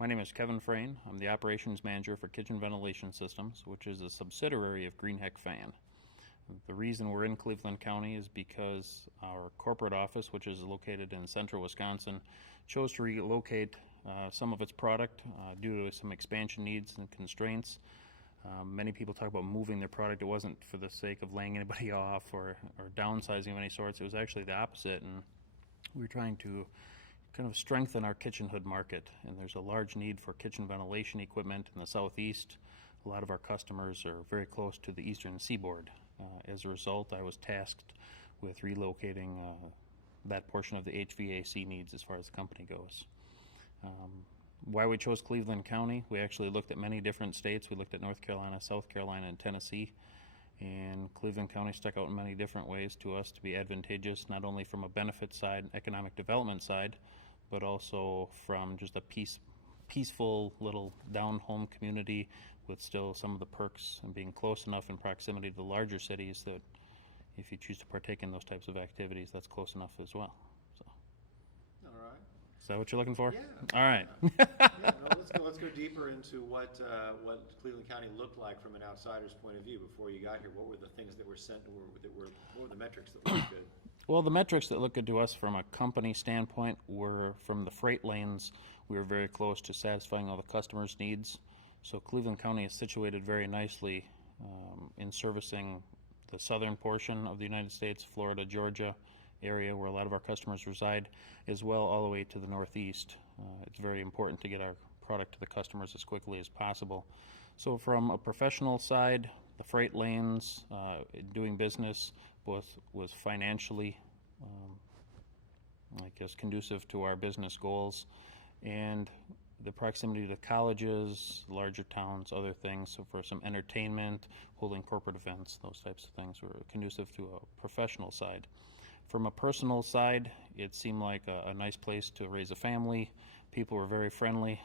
My name is Kevin Frane. I'm the operations manager for Kitchen Ventilation Systems, which is a subsidiary of Greenheck Fan. The reason we're in Cleveland County is because our corporate office, which is located in central Wisconsin, chose to relocate some of its product due to some expansion needs and constraints. Many people talk about moving their product. It wasn't for the sake of laying anybody off or downsizing of any sorts. It was actually the opposite, and we were trying to kind of strengthen our kitchen hood market, and there's a large need for kitchen ventilation equipment in the southeast. A lot of our customers are very close to the eastern seaboard. As a result, I was tasked with relocating that portion of the HVAC needs as far as the company goes. Why we chose Cleveland County, we actually looked at many different states. We looked at North Carolina, South Carolina, and Tennessee. And Cleveland County stuck out in many different ways to us to be advantageous, not only from a benefit side, economic development side, but also from just a peaceful little down-home community with still some of the perks and being close enough in proximity to the larger cities that if you choose to partake in those types of activities, that's close enough as well. So, all right. Is that what you're looking for? Yeah. All right. Let's go deeper into what Cleveland County looked like from an outsider's point of view before you got here. What were the things that were what were the metrics that looked good? Well, the metrics that look good to us from a company standpoint were from the freight lanes. We were very close to satisfying all the customers' needs. So Cleveland County is situated very nicely in servicing the southern portion of the United States, Florida, Georgia area where a lot of our customers reside, as well all the way to the northeast. It's very important to get our product to the customers as quickly as possible. So from a professional side, the freight lanes, doing business was financially, I guess, conducive to our business goals, and the proximity to colleges, larger towns, other things. So for some entertainment, holding corporate events, those types of things were conducive to a professional side. From a personal side, it seemed like a nice place to raise a family. People were very friendly,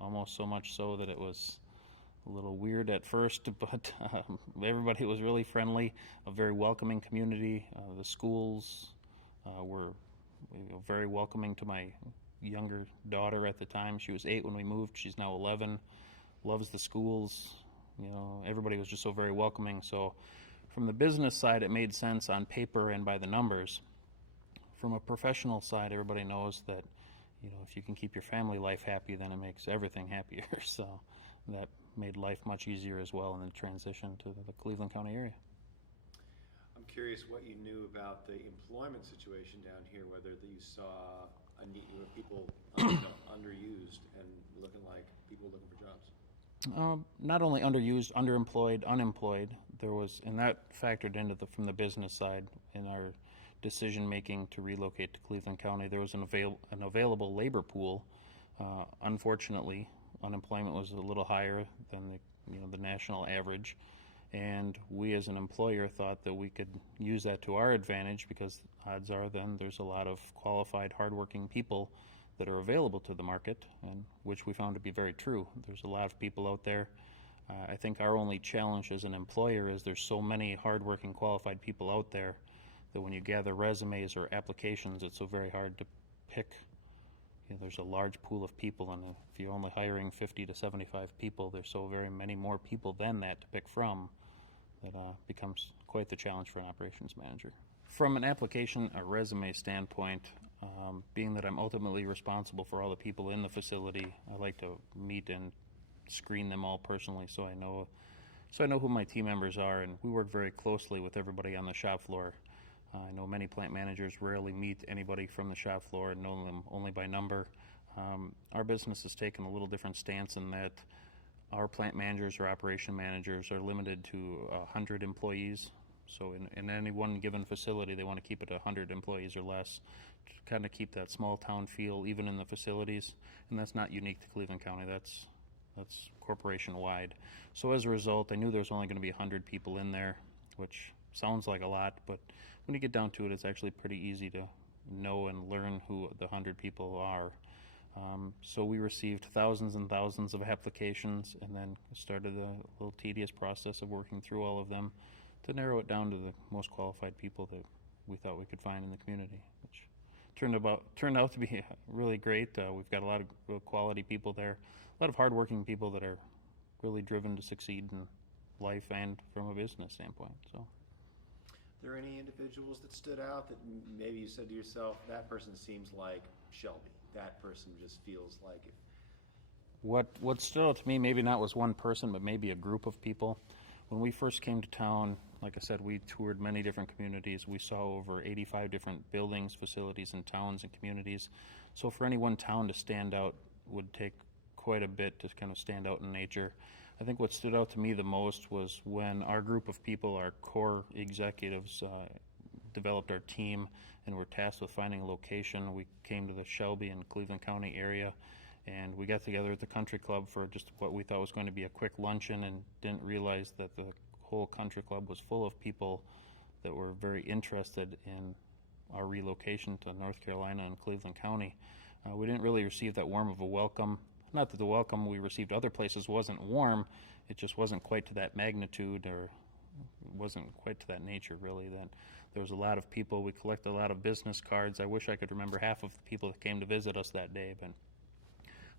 almost so much so that it was a little weird at first, but everybody was really friendly, a very welcoming community. The schools were very welcoming to my younger daughter at the time. She was 8 when we moved. She's now 11, loves the schools. Everybody was just so very welcoming. So from the business side, it made sense on paper and by the numbers. From a professional side, everybody knows that if you can keep your family life happy, then it makes everything happier. So that made life much easier as well in the transition to the Cleveland County area. I'm curious what you knew about the employment situation down here, whether you saw a need, people underused and looking like people looking for jobs. Not only underused, underemployed, unemployed. There was, and that factored into from the business side in our decision making to relocate to Cleveland County. There was an available labor pool. Unfortunately, unemployment was a little higher than the national average, and we as an employer thought that we could use that to our advantage because odds are then there's a lot of qualified, hardworking people that are available to the market, and which we found to be very true. There's a lot of people out there. I think our only challenge as an employer is there's so many hardworking, qualified people out there that when you gather resumes or applications, it's so very hard to pick. There's a large pool of people, and if you're only hiring 50 to 75 people, there's so very many more people than that to pick from that becomes quite the challenge for an operations manager. From an application or resume standpoint, being that I'm ultimately responsible for all the people in the facility, I like to meet and screen them all personally so I know who my team members are, and we work very closely with everybody on the shop floor. I know many plant managers rarely meet anybody from the shop floor and know them only by number. Our business has taken a little different stance in that our plant managers or operation managers are limited to 100 employees. So in any one given facility, they want to keep it 100 employees or less to kind of keep that small town feel even in the facilities. And that's not unique to Cleveland County. That's corporation wide. So as a result, I knew there was only going to be 100 people in there, which sounds like a lot, but when you get down to it, it's actually pretty easy to know and learn who the 100 people are. So we received thousands and thousands of applications and then started a little tedious process of working through all of them to narrow it down to the most qualified people that we thought we could find in the community, which turned out to be really great. We've got a lot of real quality people there, a lot of hardworking people that are really driven to succeed in life and from a business standpoint. So, Are there any individuals that stood out that maybe you said to yourself, that person seems like Shelby? That person just feels like it. what stood out to me, maybe not was one person, but maybe a group of people. When we first came to town, like I said, we toured many different communities. We saw over 85 different buildings, facilities, and towns and communities. So for any one town to stand out would take quite a bit to kind of stand out in nature. I think what stood out to me the most was when our group of people, our core executives, developed our team and were tasked with finding a location. We came to the Shelby and Cleveland County area, and we got together at the country club for just what we thought was going to be a quick luncheon, and didn't realize that the whole country club was full of people that were very interested in our relocation to North Carolina and Cleveland County. We didn't really receive that warm of a welcome. Not that the welcome we received other places wasn't warm, it just wasn't quite to that magnitude, or wasn't quite to that nature, really. That there was a lot of people. We collected a lot of business cards. I wish I could remember half of the people that came to visit us that day, but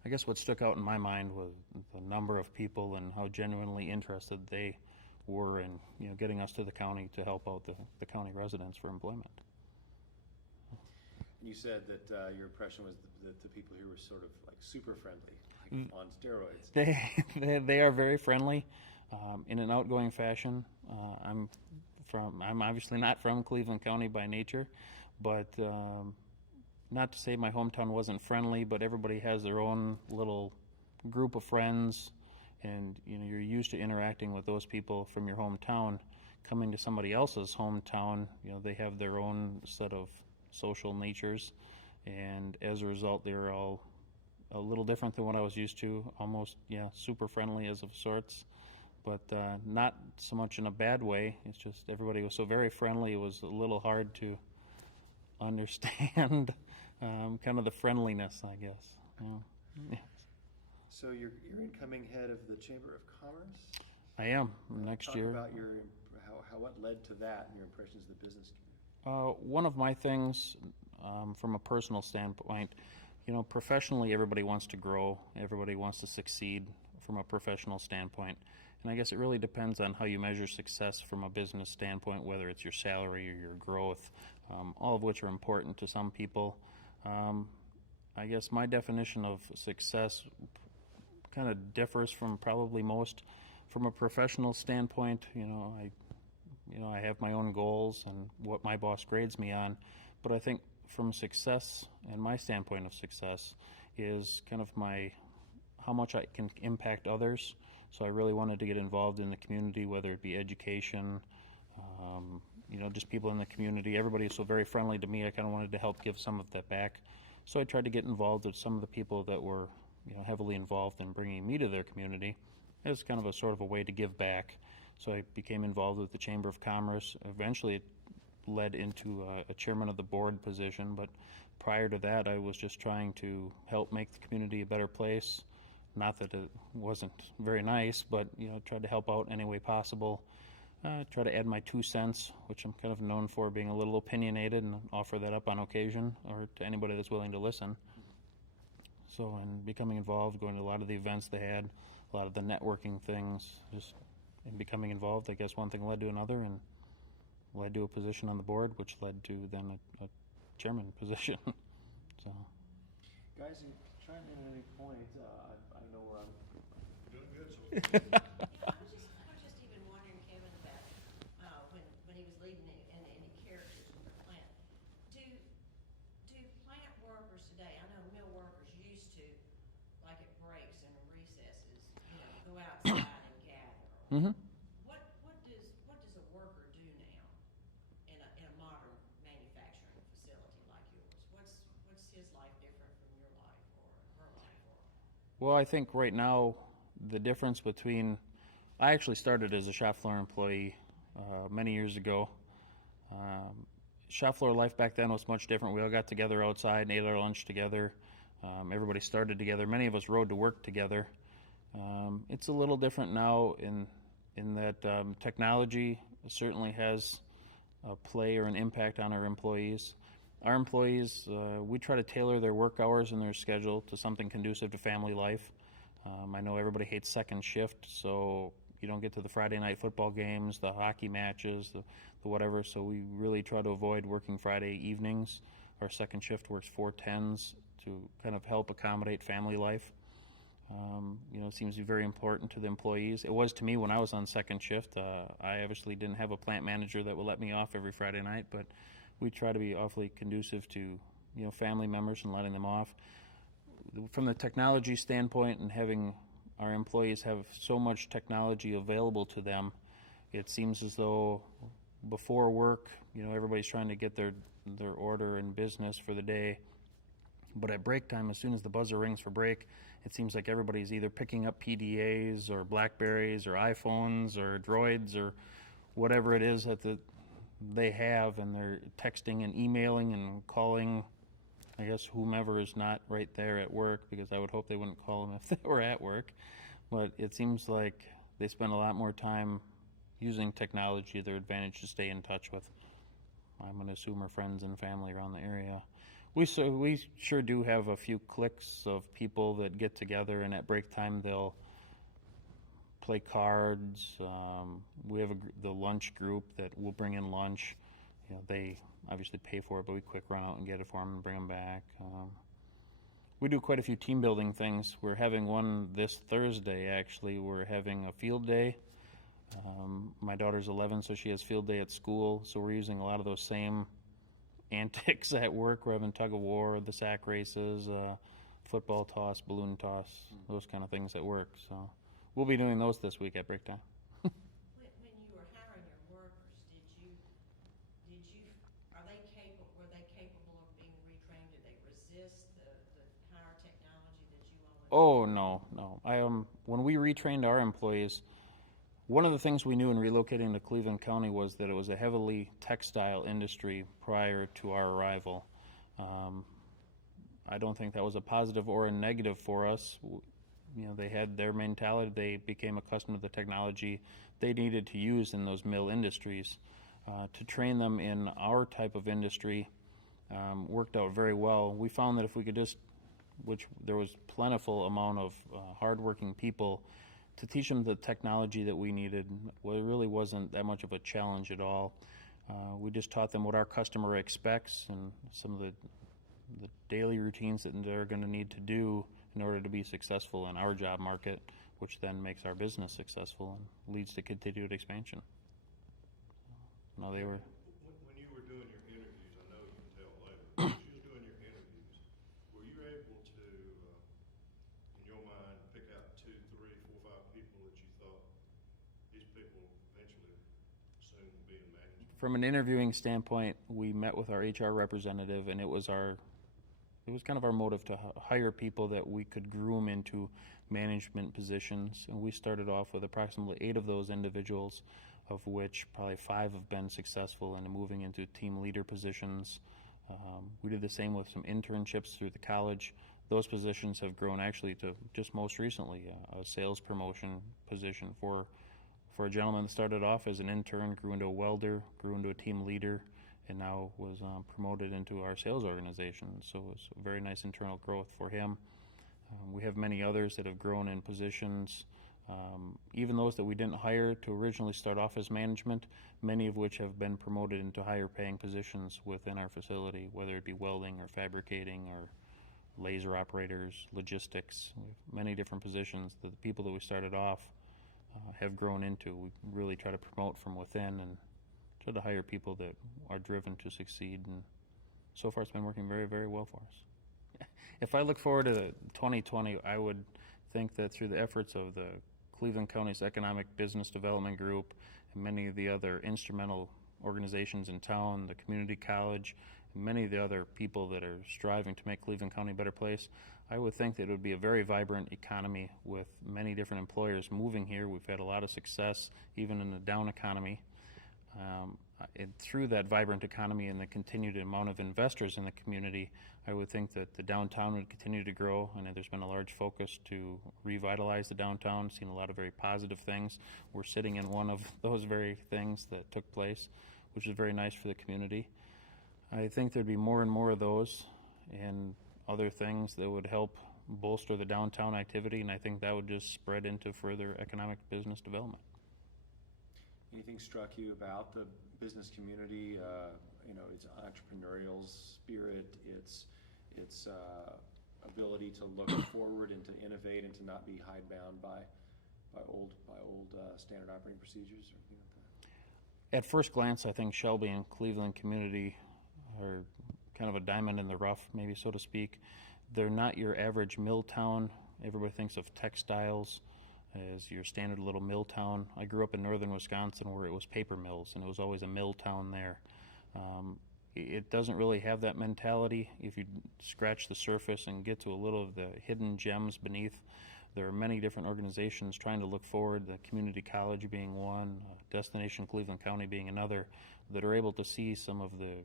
I guess what stuck out in my mind was the number of people and how genuinely interested they were in, getting us to the county to help out the county residents for employment. You said that your impression was that the people here were sort of like super friendly, like on steroids. They are very friendly, in an outgoing fashion. I'm obviously not from Cleveland County by nature, but not to say my hometown wasn't friendly, but everybody has their own little group of friends, and you're used to interacting with those people from your hometown. Coming to somebody else's hometown, they have their own set of social natures, and as a result, they're all a little different than what I was used to. Almost, super friendly as of sorts, but not so much in a bad way. It's just everybody was so very friendly. It was a little hard to understand kind of the friendliness, I guess. Yeah. So you're incoming head of the Chamber of Commerce? I am next year. Talk about what led to that and your impressions of the business community. One of my things, from a personal standpoint, professionally everybody wants to grow, everybody wants to succeed from a professional standpoint. And I guess it really depends on how you measure success from a business standpoint, whether it's your salary or your growth, all of which are important to some people. I guess my definition of success kind of differs from probably most. From a professional standpoint, I have my own goals and what my boss grades me on, but I think from success and my standpoint of success is kind of how much I can impact others. So I really wanted to get involved in the community, whether it be education, just people in the community. Everybody is so very friendly to me. I kind of wanted to help give some of that back. So I tried to get involved with some of the people that were, heavily involved in bringing me to their community as kind of a sort of a way to give back. So I became involved with the Chamber of Commerce. Eventually it led into a chairman of the board position, but prior to that I was just trying to help make the community a better place. Not that it wasn't very nice, but tried to help out any way possible. Try to add my 2 cents, which I'm kind of known for being a little opinionated, and offer that up on occasion, or to anybody that's willing to listen. So, and becoming involved, going to a lot of the events they had, a lot of the networking things, just in becoming involved, I guess one thing led to another, and led to a position on the board, which led to then a chairman position. So, guys, chime in at any point. I know where I'm Doing good so I was just even wondering, Kevin, about when he was leaving any characters in the plant. Do plant workers today? I know mill workers used to, like at breaks and recesses, go outside and gather. mm-hmm. What does a worker do now in a modern manufacturing facility like yours? What's his life different from your life or her life? Well, I think right now the difference between, I actually started as a shop floor employee many years ago. Shop floor life back then was much different. We all got together outside and ate our lunch together. Everybody started together. Many of us rode to work together. It's a little different now in that technology certainly has a play or an impact on our employees. Our employees, we try to tailor their work hours and their schedule to something conducive to family life. I know everybody hates second shift, so you don't get to the Friday night football games, the hockey matches, the whatever, so we really try to avoid working Friday evenings. Our second shift works 4/10s to kind of help accommodate family life. It seems to be very important to the employees. It was to me when I was on second shift. I obviously didn't have a plant manager that would let me off every Friday night, but we try to be awfully conducive to, family members and letting them off. From the technology standpoint and having our employees have so much technology available to them, it seems as though before work, everybody's trying to get their order in business for the day. But at break time, as soon as the buzzer rings for break, it seems like everybody's either picking up PDAs or Blackberries or iPhones or Droids or whatever it is that they have, and they're texting and emailing and calling, I guess, whomever is not right there at work, because I would hope they wouldn't call them if they were at work. But it seems like they spend a lot more time using technology to their advantage to stay in touch with, I'm going to assume, our friends and family around the area. We sure do have a few cliques of people that get together, and at break time they'll play cards. We have the lunch group that will bring in lunch. They obviously pay for it, but we quick run out and get it for them and bring them back. We do quite a few team building things. We're having one this Thursday, actually. We're having a field day. My daughter's 11, so she has field day at school, so we're using a lot of those same antics at work. We're having tug of war, the sack races, football toss, balloon toss, those kind of things at work. So we'll be doing those this week at break time. When you were hiring your workers, were they capable of being retrained? Did they resist the higher technology that you all Oh, no. When we retrained our employees, one of the things we knew in relocating to Cleveland County was that it was a heavily textile industry prior to our arrival. I don't think that was a positive or a negative for us. They had their mentality. They became accustomed to the technology they needed to use in those mill industries. To train them in our type of industry worked out very well. We found that if we could which there was plentiful amount of hardworking people, to teach them the technology that we needed, well, it really wasn't that much of a challenge at all. We just taught them what our customer expects and some of the daily routines that they're going to need to do in order to be successful in our job market, which then makes our business successful and leads to continued expansion. No, they were. When you were doing your interviews, I know you can tell later, but when you was doing your interviews, were you able to, in your mind, pick out 2, 3, 4, 5 people that you thought these people eventually soon will be in management? From an interviewing standpoint, we met with our HR representative, and it was kind of our motive to hire people that we could groom into management positions. And we started off with approximately 8 of those individuals, of which probably 5 have been successful in moving into team leader positions. We did the same with some internships through the college. Those positions have grown actually to just most recently a sales promotion position for a gentleman that started off as an intern, grew into a welder, grew into a team leader, and now was promoted into our sales organization. So it was a very nice internal growth for him. We have many others that have grown in positions, even those that we didn't hire to originally start off as management, many of which have been promoted into higher paying positions within our facility, whether it be welding or fabricating or laser operators, logistics. We have many different positions that the people that we started off have grown into. We really try to promote from within and try to hire people that are driven to succeed, and so far it's been working very, very well for us. If I look forward to 2020, I would think that through the efforts of the Cleveland County's Economic Business Development Group and many of the other instrumental organizations in town, the community college, and many of the other people that are striving to make Cleveland County a better place, I would think that it would be a very vibrant economy with many different employers moving here. We've had a lot of success even in the down economy. Through that vibrant economy and the continued amount of investors in the community, I would think that the downtown would continue to grow. I know there's been a large focus to revitalize the downtown, seen a lot of very positive things. We're sitting in one of those very things that took place, which is very nice for the community. I think there'd be more and more of those and other things that would help bolster the downtown activity, and I think that would just spread into further economic business development. Anything struck you about the business community? Its entrepreneurial spirit, its ability to look forward and to innovate and to not be hidebound by old standard operating procedures or anything like that? At first glance, I think Shelby and Cleveland community are kind of a diamond in the rough, maybe so to speak. They're not your average mill town. Everybody thinks of textiles as your standard little mill town. I grew up in northern Wisconsin where it was paper mills, and it was always a mill town there. It doesn't really have that mentality. If you scratch the surface and get to a little of the hidden gems beneath, there are many different organizations trying to look forward, the community college being one, Destination Cleveland County being another, that are able to see some of the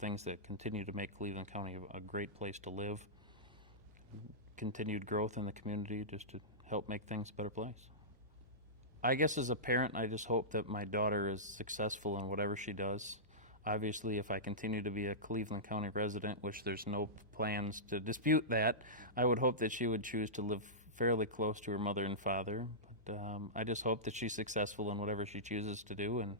things that continue to make Cleveland County a great place to live. Continued growth in the community just to help make things a better place. I guess as a parent, I just hope that my daughter is successful in whatever she does. Obviously, if I continue to be a Cleveland County resident, which there's no plans to dispute that, I would hope that she would choose to live fairly close to her mother and father. But I just hope that she's successful in whatever she chooses to do, and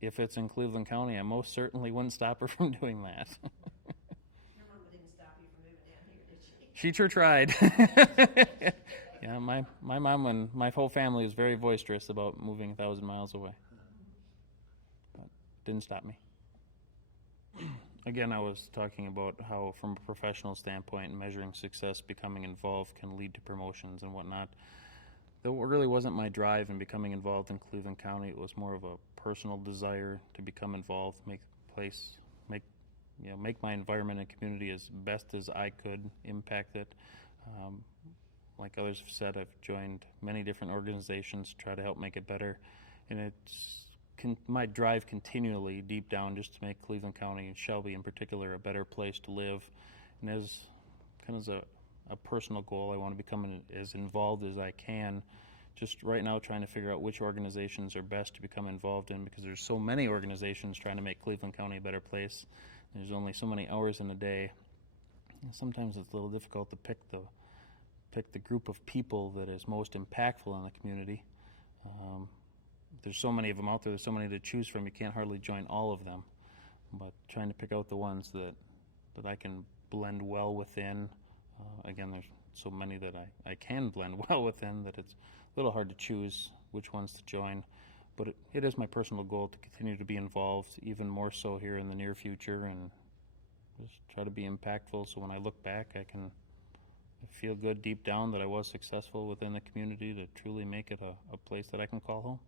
if it's in Cleveland County, I most certainly wouldn't stop her from doing that. Your mama didn't stop you from moving down here, did she? She sure tried. Yeah, my mom and my whole family is very boisterous about moving 1,000 miles away. But didn't stop me. Again, I was talking about how, from a professional standpoint, measuring success, becoming involved can lead to promotions and whatnot. Though it really wasn't my drive in becoming involved in Cleveland County, it was more of a personal desire to become involved, make my environment and community as best as I could, impact it. Like others have said, I've joined many different organizations to try to help make it better, and it's my drive continually deep down just to make Cleveland County and Shelby in particular a better place to live. And as kind of a personal goal, I want to become as involved as I can. Just right now trying to figure out which organizations are best to become involved in, because there's so many organizations trying to make Cleveland County a better place. There's only so many hours in a day. And sometimes it's a little difficult to pick the group of people that is most impactful in the community. There's so many of them out there. There's so many to choose from. You can't hardly join all of them. But trying to pick out the ones that I can blend well within. Again, there's so many that I can blend well within that it's a little hard to choose which ones to join. But it is my personal goal to continue to be involved, even more so here in the near future, and just try to be impactful so when I look back, I can feel good deep down that I was successful within the community to truly make it a place that I can call home.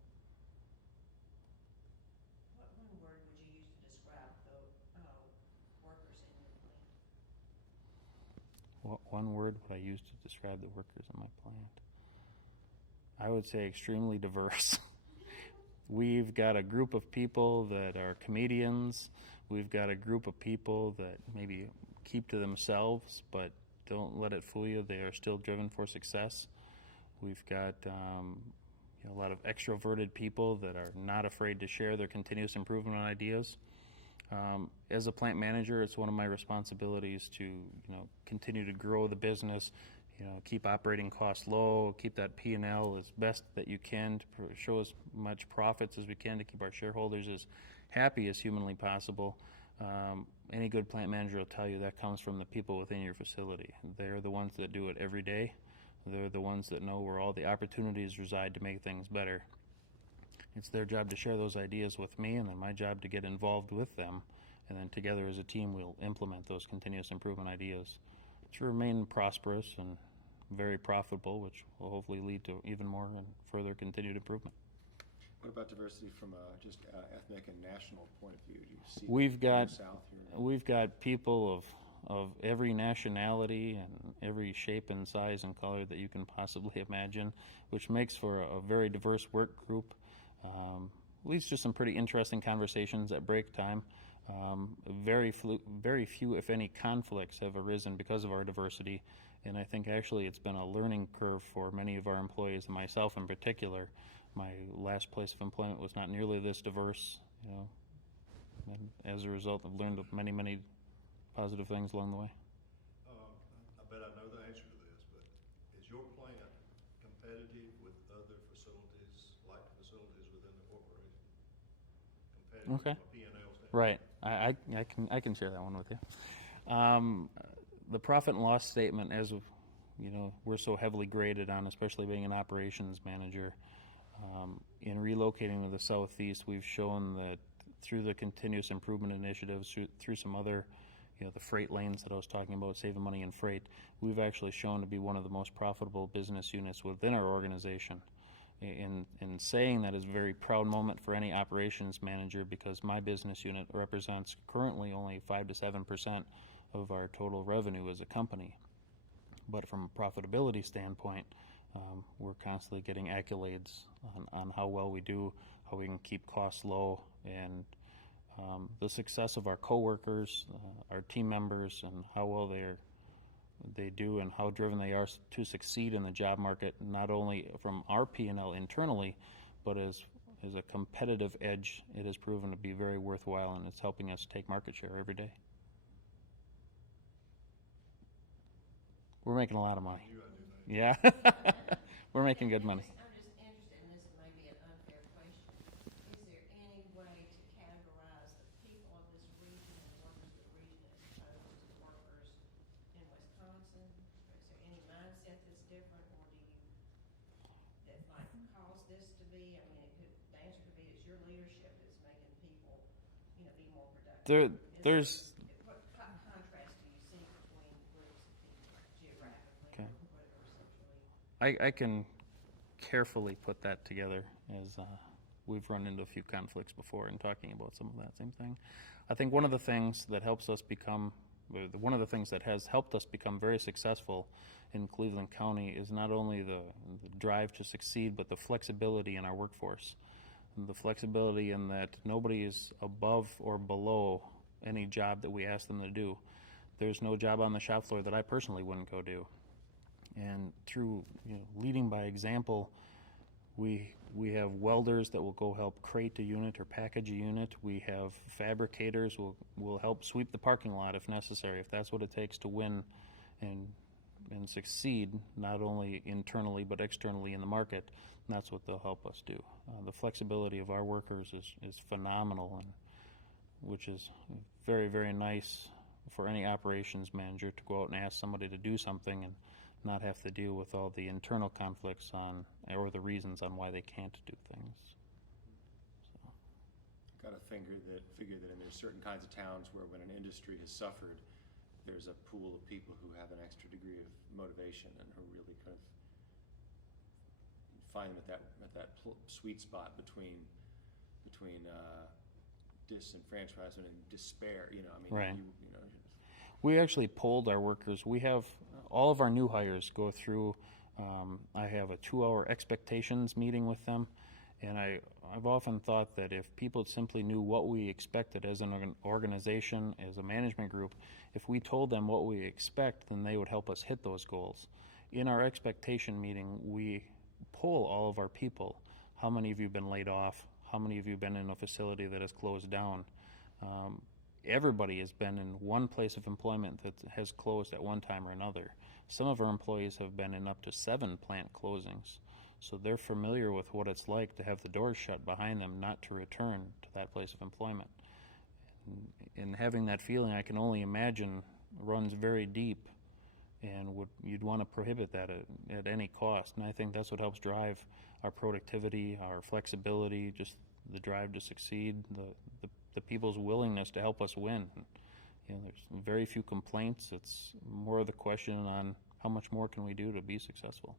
What one word would you use to describe the workers in your plant? What one word would I use to describe the workers in my plant? I would say extremely diverse. We've got a group of people that are comedians. We've got a group of people that maybe keep to themselves, but don't let it fool you. They are still driven for success. We've got a lot of extroverted people that are not afraid to share their continuous improvement ideas. As a plant manager, it's one of my responsibilities to continue to grow the business, keep operating costs low, keep that P&L as best that you can to show as much profits as we can to keep our shareholders as happy as humanly possible. Any good plant manager will tell you that comes from the people within your facility. They're the ones that do it every day. They're the ones that know where all the opportunities reside to make things better. It's their job to share those ideas with me, and then my job to get involved with them. And then together as a team, we'll implement those continuous improvement ideas to remain prosperous and very profitable, which will hopefully lead to even more and further continued improvement. What about diversity from a just ethnic and national point of view? Do you see We've got South here? We've got people of every nationality and every shape and size and color that you can possibly imagine, which makes for a very diverse work group. Leads to some pretty interesting conversations at break time. Very few, if any, conflicts have arisen because of our diversity, and I think actually it's been a learning curve for many of our employees, and myself in particular. My last place of employment was not nearly this diverse. And as a result, I've learned of many, many positive things along the way. I bet I know the answer to this, but is your plant competitive with other facilities, like facilities within the corporation? Competitive Okay. from a P&L standpoint? Right. I can share that one with you. The profit and loss statement, as of, we're so heavily graded on, especially being an operations manager. In relocating to the southeast, we've shown that through the continuous improvement initiatives, through some other, the freight lanes that I was talking about, saving money in freight, we've actually shown to be one of the most profitable business units within our organization. In saying that is a very proud moment for any operations manager, because my business unit represents currently only 5 to 7% of our total revenue as a company. But from a profitability standpoint, we're constantly getting accolades on how well we do, how we can keep costs low, and the success of our coworkers, our team members, and how well they do and how driven they are to succeed in the job market, not only from our P&L internally, but as a competitive edge. It has proven to be very worthwhile, and it's helping us take market share every day. We're making a lot of money. Yeah. We're making good money. I'm just interested, and this may be an unfair question. Is there any way to categorize the people of this region and the workers of the region as opposed to the workers in Wisconsin? Is there any mindset that's different, or do you, that might cause this to be? I mean, the answer could be it's your leadership that's making people, be more productive. There's What contrast do you see between groups of people geographically, Okay. or whatever, socially? I can carefully put that together, as we've run into a few conflicts before in talking about some of that same thing. I think one of the things that has helped us become very successful in Cleveland County is not only the drive to succeed, but the flexibility in our workforce. And the flexibility in that nobody is above or below any job that we ask them to do. There's no job on the shop floor that I personally wouldn't go do. And through leading by example, we have welders that will go help crate a unit or package a unit. We have fabricators will help sweep the parking lot if necessary, if that's what it takes to win and succeed, not only internally but externally in the market. And that's what they'll help us do. The flexibility of our workers is phenomenal, and which is very, very nice for any operations manager to go out and ask somebody to do something and not have to deal with all the internal conflicts or the reasons on why they can't do things. So. Got to figure that in there's certain kinds of towns where when an industry has suffered, there's a pool of people who have an extra degree of motivation and who really kind of find them at that sweet spot between disenfranchisement and despair. Right. We actually polled our workers. We have all of our new hires go through. I have a 2-hour expectations meeting with them, and I've often thought that if people simply knew what we expected as an organization, as a management group, if we told them what we expect, then they would help us hit those goals. In our expectation meeting, we poll all of our people. How many of you have been laid off? How many of you have been in a facility that has closed down? Everybody has been in one place of employment that has closed at one time or another. Some of our employees have been in up to 7 plant closings. So they're familiar with what it's like to have the doors shut behind them, not to return to that place of employment. And having that feeling, I can only imagine, runs very deep, and you'd want to prohibit that at any cost. And I think that's what helps drive our productivity, our flexibility, just the drive to succeed, the people's willingness to help us win. There's very few complaints. It's more of the question on how much more can we do to be successful.